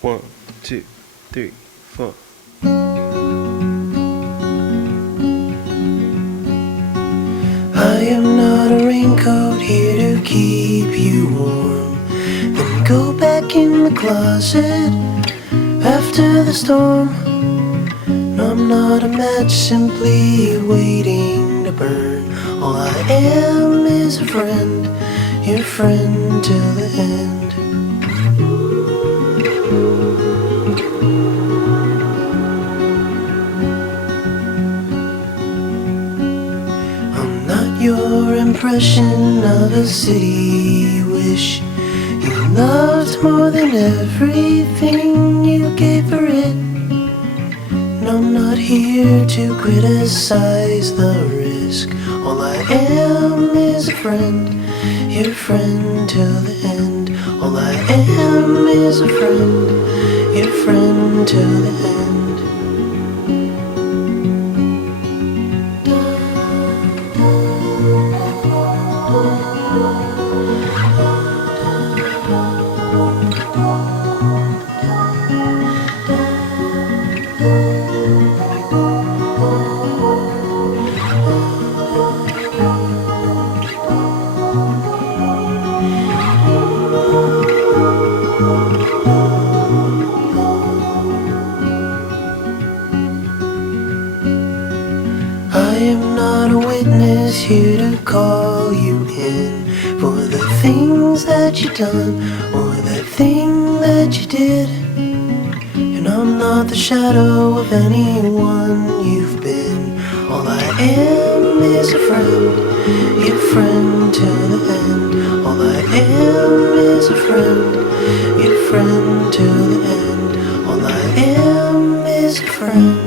1, 2, 3, 4. I am not a raincoat here to keep you warm. Then go back in the closet after the storm. No, I'm not a match simply waiting to burn. All I am is a friend, your friend till the end. I'm not your impression of a city you wish you loved more than everything you gave for it. No, I'm not here to criticize the risk. All I am is a friend, your friend till the end. All I am is a friend, your friend till the end. I am not a witness here to call you in for the things that you done or that thing that you did. And I'm not the shadow of anyone you've been. All I am is a friend, your friend till the end. All I am is a friend, your friend till the end. All I am is a friend.